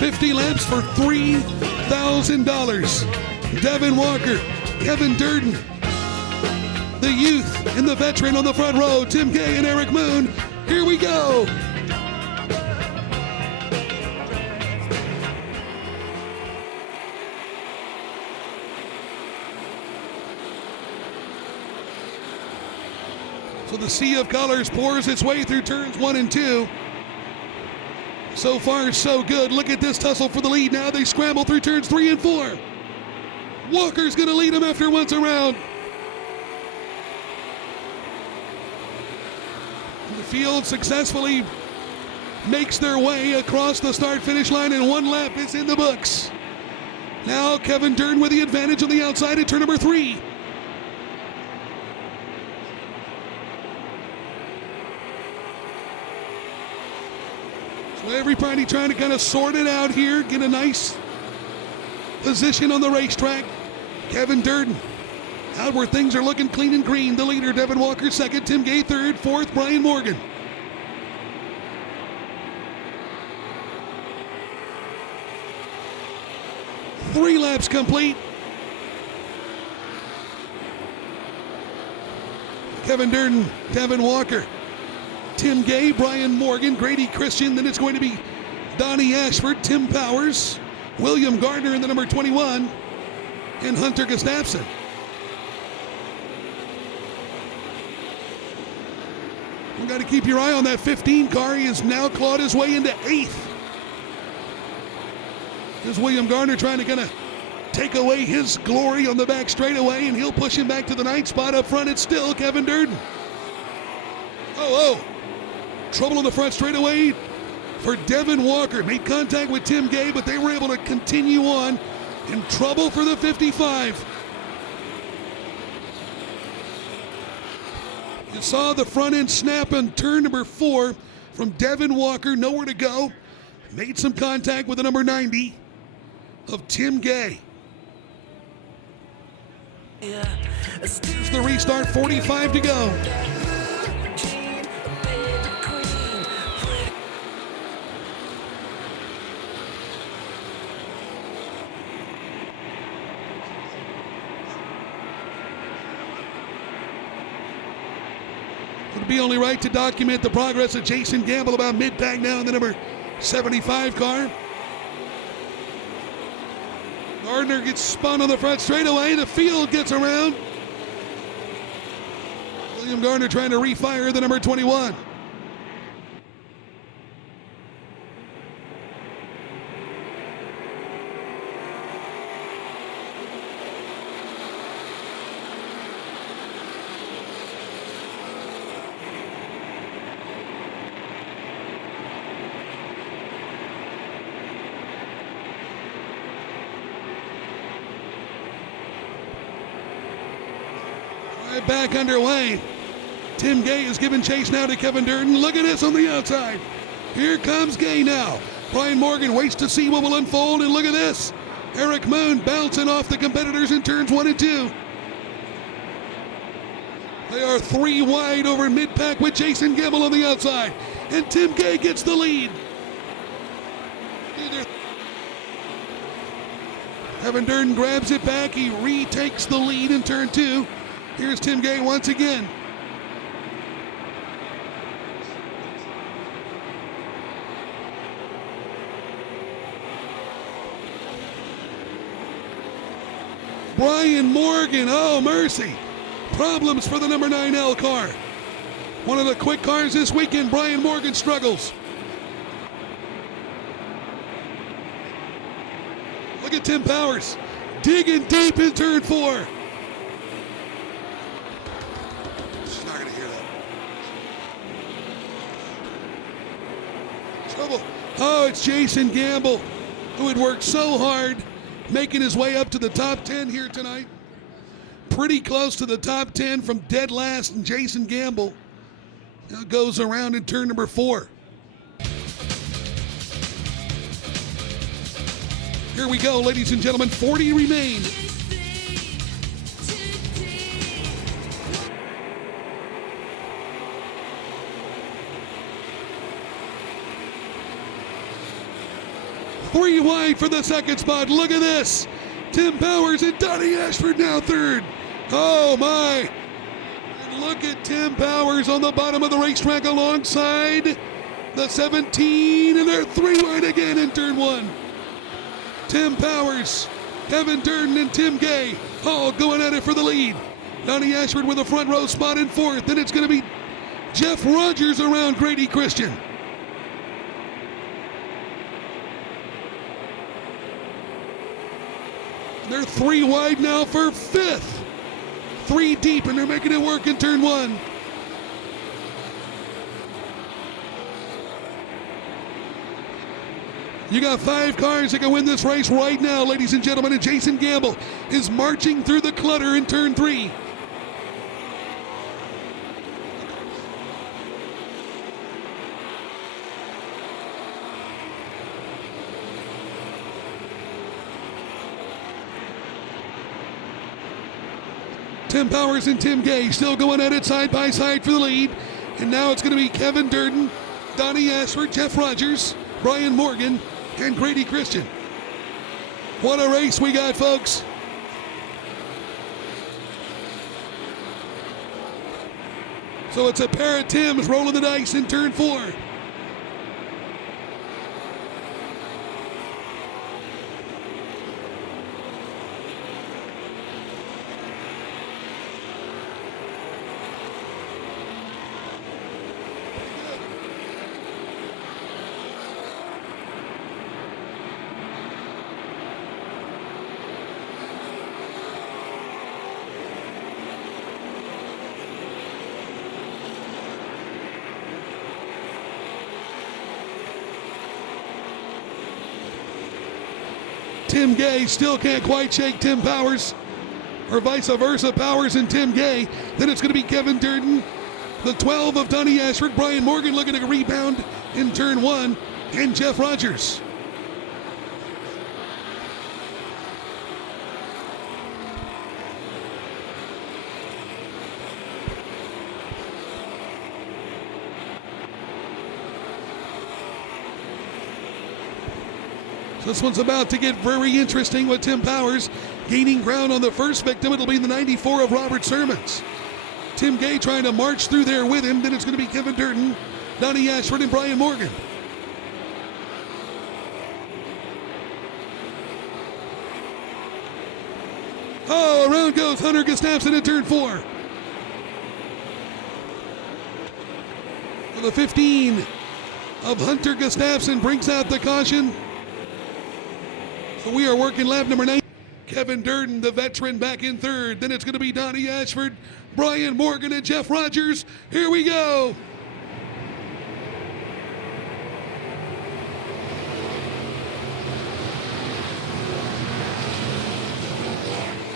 50 laps for $3,000. Devin Walker, Kevin Durden, the youth and the veteran on the front row, Tim Gay and Eric Moon. Here we go. So the sea of colors pours its way through turns 1 and 2. So far, so good. Look at this tussle for the lead. Now they scramble through turns 3 and 4. Walker's going to lead him after once around. The field successfully makes their way across the start-finish line, and 1 lap is in the books. Now Kevin Durden with the advantage on the outside at turn number 3. So everybody trying to kind of sort it out here, get a nice position on the racetrack. Kevin Durden out where things are looking clean and green. The leader, Devin Walker, second. Tim Gay, third. Fourth, Brian Morgan. Three laps complete. Kevin Durden, Devin Walker, Tim Gay, Brian Morgan, Grady Christian. Then it's going to be Donnie Ashford, Tim Powers, William Gardner in the number 21, and Hunter Gustafson. You got to keep your eye on that 15 car. He has now clawed his way into 8th. There's William Gardner trying to kind of take away his glory on the back straightaway, and he'll push him back to the 9th spot. Up front, it's still Kevin Durden. Oh. Trouble on the front straightaway for Devin Walker. Made contact with Tim Gay, but they were able to continue on. In trouble for the 55. You saw the front end snap on turn number 4 from Devin Walker. Nowhere to go. Made some contact with the number 90 of Tim Gay. Here's the restart, 45 to go. Would be only right to document the progress of Jason Gamble about mid-pack now in the number 75 car. Gardner gets spun on the front straightaway. The field gets around. William Gardner trying to refire the number 21. Back underway. Tim Gay is giving chase now to Kevin Durden. Look at this on the outside. Here comes Gay now. Brian Morgan waits to see what will unfold, and look at this. Eric Moon bouncing off the competitors in turns 1 and 2. They are 3 wide over mid-pack with Jason Gamble on the outside, and Tim Gay gets the lead. Kevin Durden grabs it back. He retakes the lead in turn 2. Here's Tim Gay once again. Brian Morgan, oh mercy. Problems for the number 9L car. One of the quick cars this weekend, Brian Morgan struggles. Look at Tim Powers, digging deep in turn 4. Oh, it's Jason Gamble, who had worked so hard, making his way up to the top 10 here tonight. Pretty close to the top 10 from dead last, and Jason Gamble now goes around in turn number 4. Here we go, ladies and gentlemen, 40 remain. 3 wide for the second spot. Look at this. Tim Powers and Donnie Ashford now third. Oh my. And look at Tim Powers on the bottom of the racetrack alongside the 17, and they're 3 wide again in turn 1. Tim Powers, Kevin Durden, and Tim Gay all going at it for the lead. Donnie Ashford with a front row spot in fourth. Then it's going to be Jeff Rogers around Grady Christian. They're 3 wide now for fifth. 3 deep, and they're making it work in turn 1. You got 5 cars that can win this race right now, ladies and gentlemen, and Jason Gamble is marching through the clutter in turn 3. Tim Powers and Tim Gay still going at it side by side for the lead. And now it's going to be Kevin Durden, Donnie Ashford, Jeff Rogers, Brian Morgan, and Grady Christian. What a race we got, folks. So it's a pair of Tims rolling the dice in turn 4. Tim Gay still can't quite shake Tim Powers, or vice versa, Powers and Tim Gay. Then it's going to be Kevin Durden, the 12 of Donnie Ashford, Brian Morgan looking to rebound in turn 1, and Jeff Rogers. This one's about to get very interesting with Tim Powers gaining ground on the first victim. It'll be the 94 of Robert Sermons. Tim Gay trying to march through there with him. Then it's going to be Kevin Durden, Donnie Ashford, and Brian Morgan. Oh, around goes Hunter Gustafson in turn 4. For the 15 of Hunter Gustafson brings out the caution. So we are working lap number 9. Kevin Durden, the veteran, back in third. Then it's going to be Donnie Ashford, Brian Morgan, and Jeff Rogers. Here we go.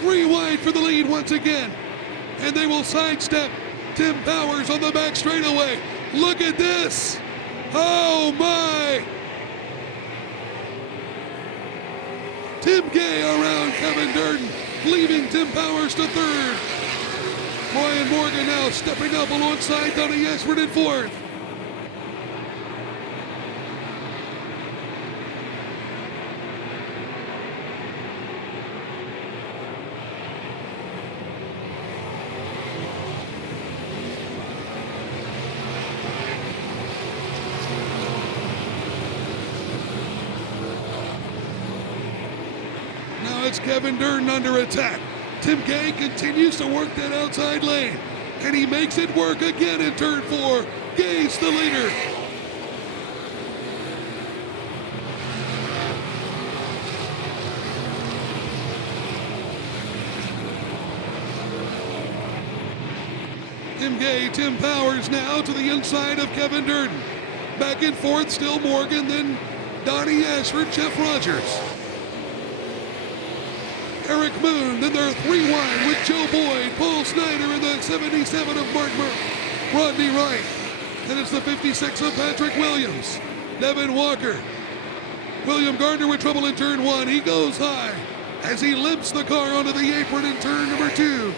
Three wide for the lead once again. And they will sidestep Tim Powers on the back straightaway. Look at this. Oh, my. Tim Gay around Kevin Durden, leaving Tim Powers to third. Brian Morgan now stepping up alongside Donnie Ashford in fourth. It's Kevin Durden under attack. Tim Gay continues to work that outside lane, and he makes it work again in turn 4. Gay's the leader. Tim Gay, Tim Powers now to the inside of Kevin Durden. Back and forth, still Morgan, then Donnie Ashford, Jeff Rogers. Eric Moon, then they're 3 wide with Joe Boyd, Paul Snyder, and the 77 of Mark Rodney Wright. Then it's the 56 of Patrick Williams, Devin Walker. William Gardner with trouble in turn 1. He goes high as he limps the car onto the apron in turn number 2.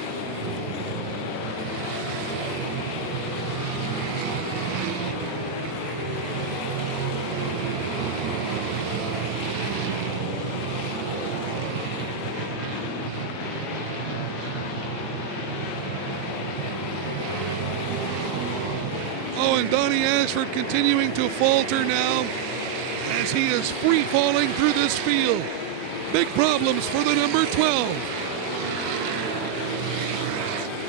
Oh, and Donnie Ashford continuing to falter now as he is free falling through this field. Big problems for the number 12.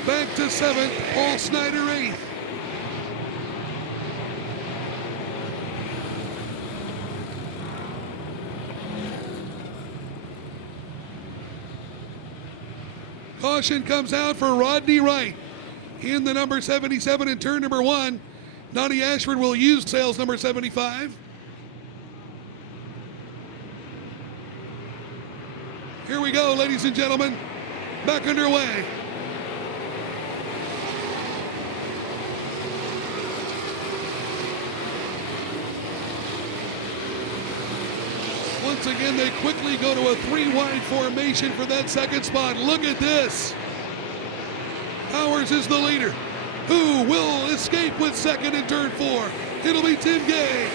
Back to 7th, Paul Snyder 8th. Caution comes out for Rodney Wright in the number 77 in turn number 1. Donnie Ashford will use sales number 75. Here we go, ladies and gentlemen. Back underway. Once again, they quickly go to a 3-wide formation for that second spot. Look at this. Powers is the leader. Who will escape with second in turn 4? It'll be Tim Gay.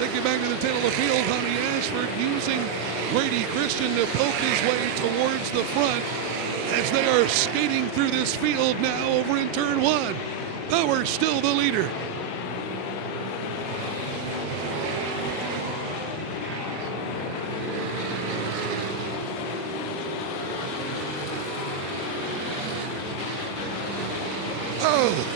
Take it back to the tail of the field. Donnie Ashford using Brady Christian to poke his way towards the front as they are skating through this field now over in turn 1. Powers still the leader. Oh,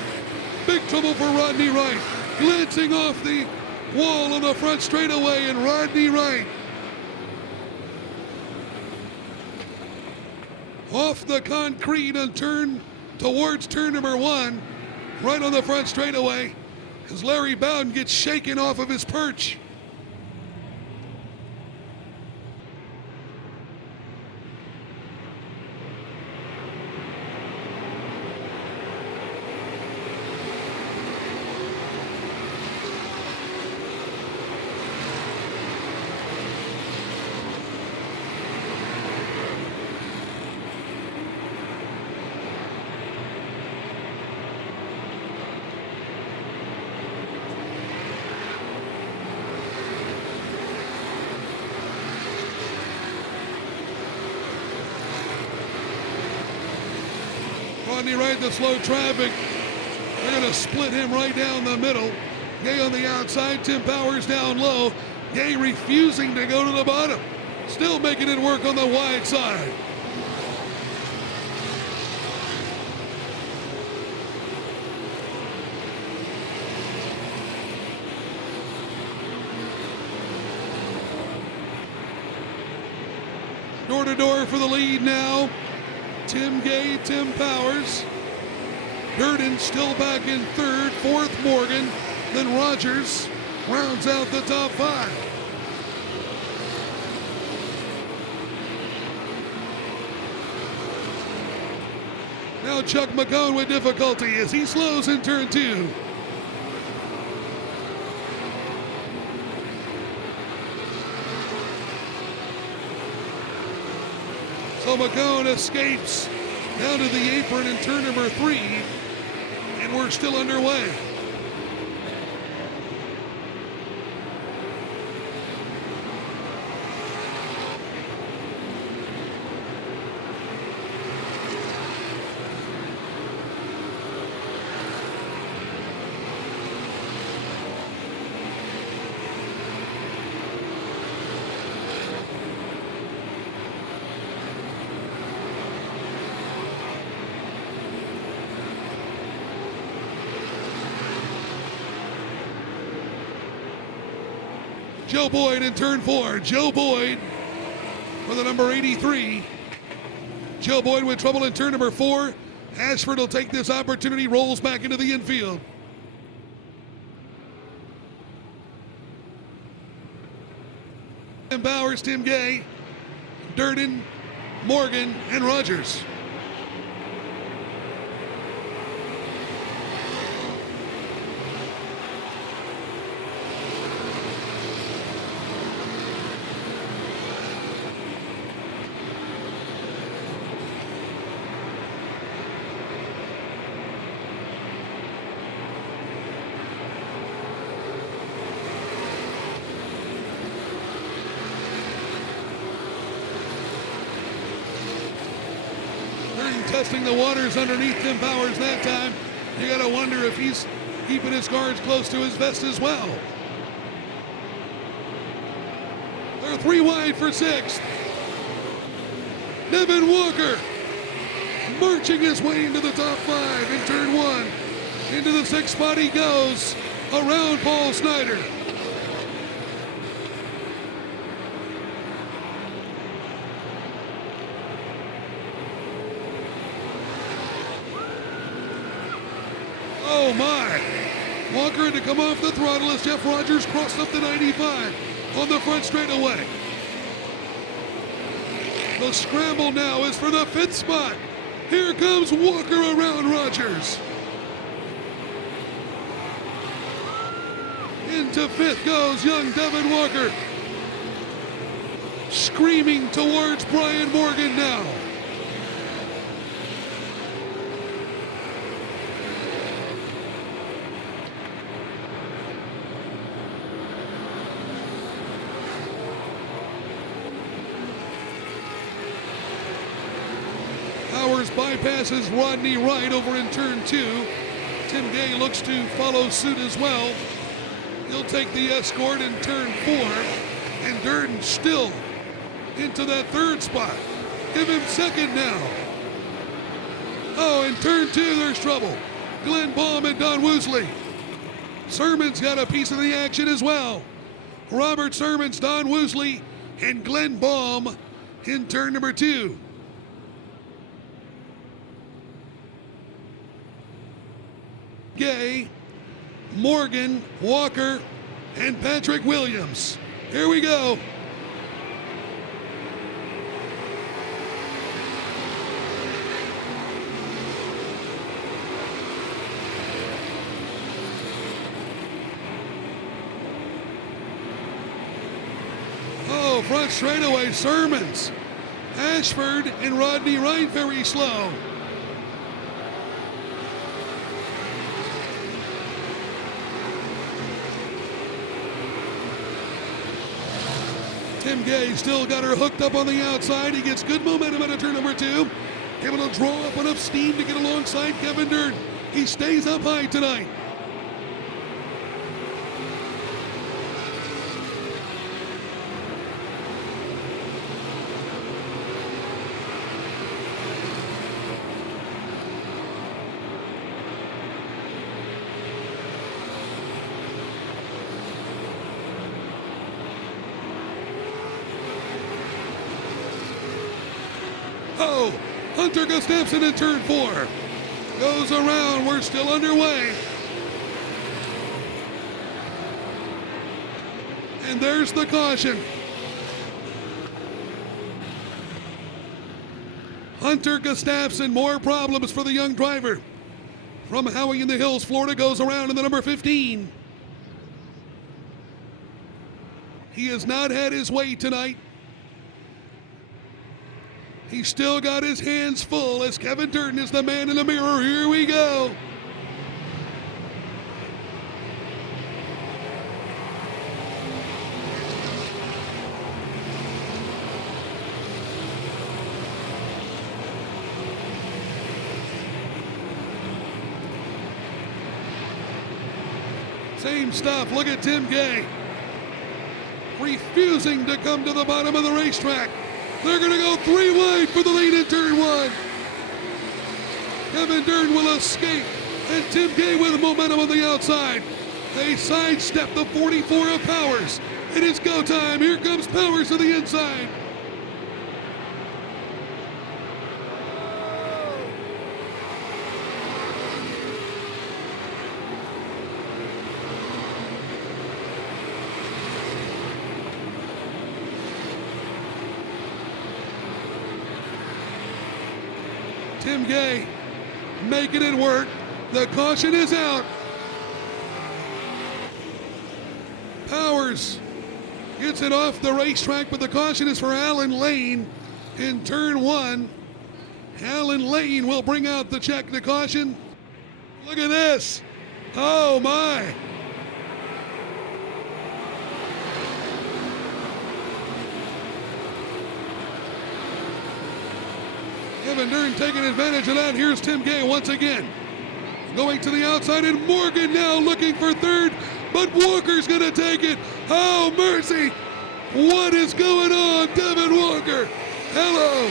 big trouble for Rodney Wright. Glancing off the wall on the front straightaway, and Rodney Wright off the concrete and turn towards turn number 1, right on the front straightaway, as Larry Bowden gets shaken off of his perch. Rodney Wright, the slow traffic. They're going to split him right down the middle. Gay on the outside, Tim Powers down low. Gay refusing to go to the bottom. Still making it work on the wide side. Door to door for the lead now. Tim Gay, Tim Powers. Durden still back in third, fourth Morgan. Then Rogers rounds out the top 5. Now Chuck McCone with difficulty as he slows in turn 2. So McCone escapes down to the apron in turn number 3, and we're still underway. Joe Boyd in turn 4. Joe Boyd for the number 83. Joe Boyd with trouble in turn number 4. Ashford will take this opportunity, rolls back into the infield. Tim Powers, Tim Gay, Durden, Morgan, and Rogers. Durden testing the waters underneath Tim Powers that time. You gotta wonder if he's keeping his guards close to his vest as well. They're 3 wide for 6th. Devin Walker marching his way into the top 5 in turn 1. Into the 6th spot he goes, around Paul Snyder. Oh my! Walker had to come off the throttle as Jeff Rogers crossed up the 95 on the front straightaway. The scramble now is for the 5th spot. Here comes Walker around Rogers. Into 5th goes young Devin Walker. Screaming towards Brian Morgan now. Powers bypasses Rodney Wright over in turn 2. Tim Gay looks to follow suit as well. He'll take the escort in turn 4. And Durden still into that 3rd spot. Give him 2nd now. Oh, in turn 2 there's trouble. Glenn Baum and Don Woosley. Sermon's got a piece of the action as well. Robert Sermons, Don Woosley, and Glenn Baum in turn number 2. Gay, Morgan, Walker, and Patrick Williams. Here we go. Oh, front straightaway, Sermons, Ashford, and Rodney Wright very slow. Tim Gay still got her hooked up on the outside. He gets good momentum out of turn number 2. Able to draw up enough steam to get alongside Kevin Durden. He stays up high tonight. Oh, Hunter Gustafson in turn 4. Goes around, we're still underway. And there's the caution. Hunter Gustafson, more problems for the young driver. From Howey in the Hills, Florida, goes around in the number 15. He has not had his way tonight. He's still got his hands full as Kevin Durden is the man in the mirror. Here we go. Same stuff. Look at Tim Gay. Refusing to come to the bottom of the racetrack. They're going to go 3 wide for the lead in turn 1. Kevin Durden will escape, and Tim Gay with momentum on the outside. They sidestep the 44 of Powers. It is go time. Here comes Powers to the inside. Tim Gay making it work. The caution is out. Powers gets it off the racetrack, but the caution is for Alan Lane in turn 1. Alan Lane will bring out the check to caution. Look at this. Oh my. Kevin Dern taking advantage of that. Here's Tim Gay once again. Going to the outside, and Morgan now looking for third, but Walker's going to take it. Oh, mercy. What is going on, Devin Walker? Hello.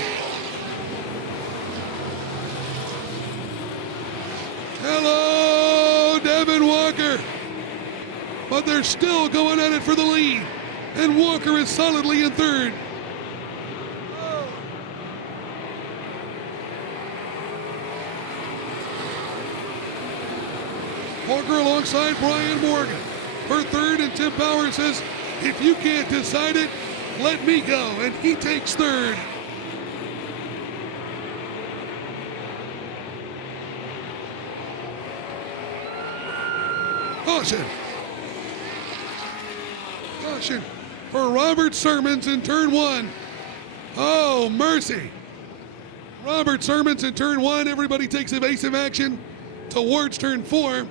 Hello, Devin Walker. But they're still going at it for the lead, and Walker is solidly in third. Walker alongside Brian Morgan for third, and Tim Powers says, if you can't decide it, let me go, and he takes third. Caution. Caution for Robert Sermons in turn one. Oh, mercy. Robert Sermons in turn one. Everybody takes evasive action towards turn four.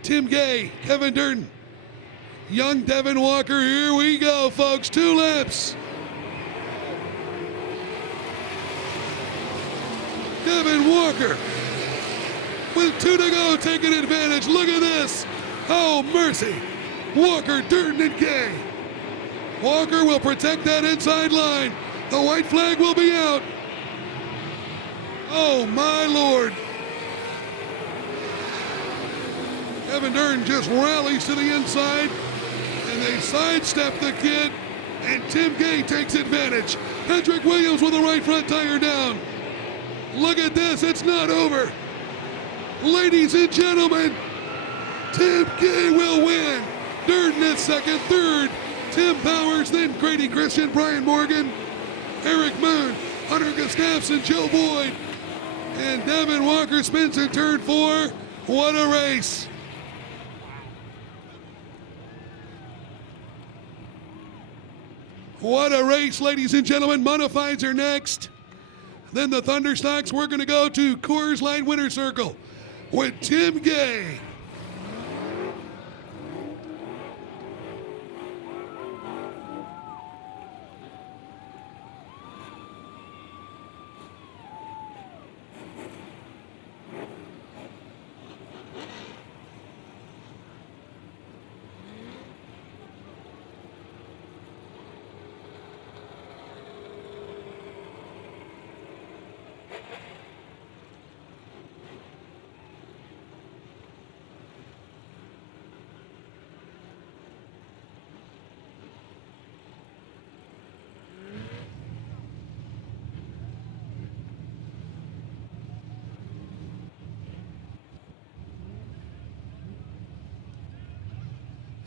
Tim Gay, Kevin Durden, young Devin Walker. Here we go, folks. 2 laps. Devin Walker with 2 to go, taking advantage. Look at this. Oh, mercy. Walker, Durden, and Gay. Walker will protect that inside line. The white flag will be out. Oh, my Lord. Kevin Dern just rallies to the inside, and they sidestep the kid, and Tim Gay takes advantage. Patrick Williams with the right front tire down. Look at this, it's not over. Ladies and gentlemen, Tim Gay will win. Durden is second, third, Tim Powers, then Grady Christian, Brian Morgan, Eric Moon, Hunter Gustafson, Joe Boyd, and Devin Walker spins in turn 4. What a race. What a race, ladies and gentlemen. Modifieds are next. Then the Thunderstocks. We're going to go to Coors Light Winner Circle with Tim Gay.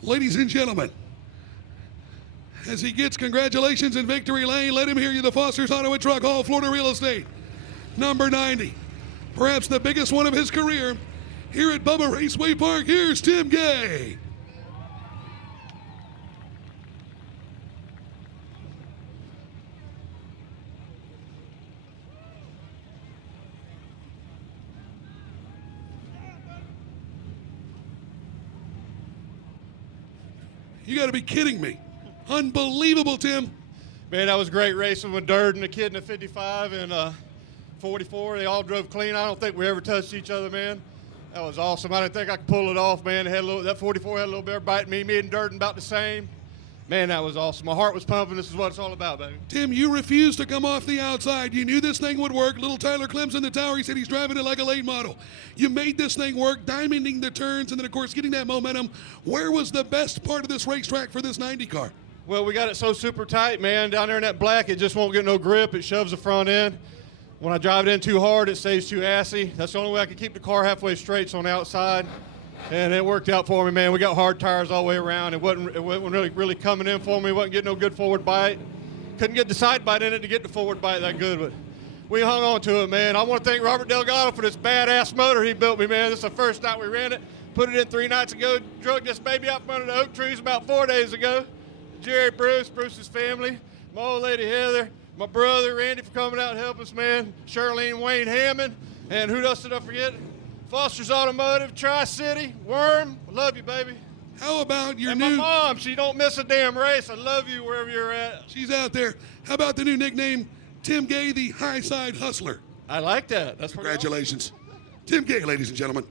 Ladies and gentlemen, as he gets congratulations in victory lane, let him hear you, the Foster's Auto and Truck Hall, Florida Real Estate, number 90. Perhaps the biggest one of his career here at Bubba Raceway Park. Here's Tim Gay. You got to be kidding me. Unbelievable, Tim. Man, that was great racing with Durden, the kid in the 55 and 44. They all drove clean. I don't think we ever touched each other, man. That was awesome. I didn't think I could pull it off, man. That 44 had a little bear bite me. Me and Durden about the same. Man, that was awesome. My heart was pumping. This is what it's all about, baby. Tim, you refused to come off the outside. You knew this thing would work. Little Tyler Clem's in the tower. He said he's driving it like a late model. You made this thing work, diamonding the turns, and then, of course, getting that momentum. Where was the best part of this racetrack for this 90 car? Well, we got it so super tight, man. Down there in that black, it just won't get no grip. It shoves the front end. When I drive it in too hard, it stays too assy. That's the only way I can keep the car halfway straight, so on the outside. And it worked out for me, man. We got hard tires all the way around. It wasn't really coming in for me. It wasn't getting no good forward bite. Couldn't get the side bite in it to get the forward bite that good, but we hung on to it, man. I want to thank Robert Delgado for this badass motor he built me, man. This is the first night we ran it. Put it in 3 nights ago. Drug this baby out from under the oak trees about 4 days ago. Jerry Bruce's family, my old lady Heather, my brother Randy for coming out and helping us, man. Charlene Wayne Hammond, and who else did I forget? Foster's Automotive, Tri-City, Worm. I love you, baby. How about your and new... my mom, she don't miss a damn race. I love you wherever you're at. She's out there. How about the new nickname, Tim Gay, the high side hustler. I like that. That's Congratulations. Tim Gay, ladies and gentlemen.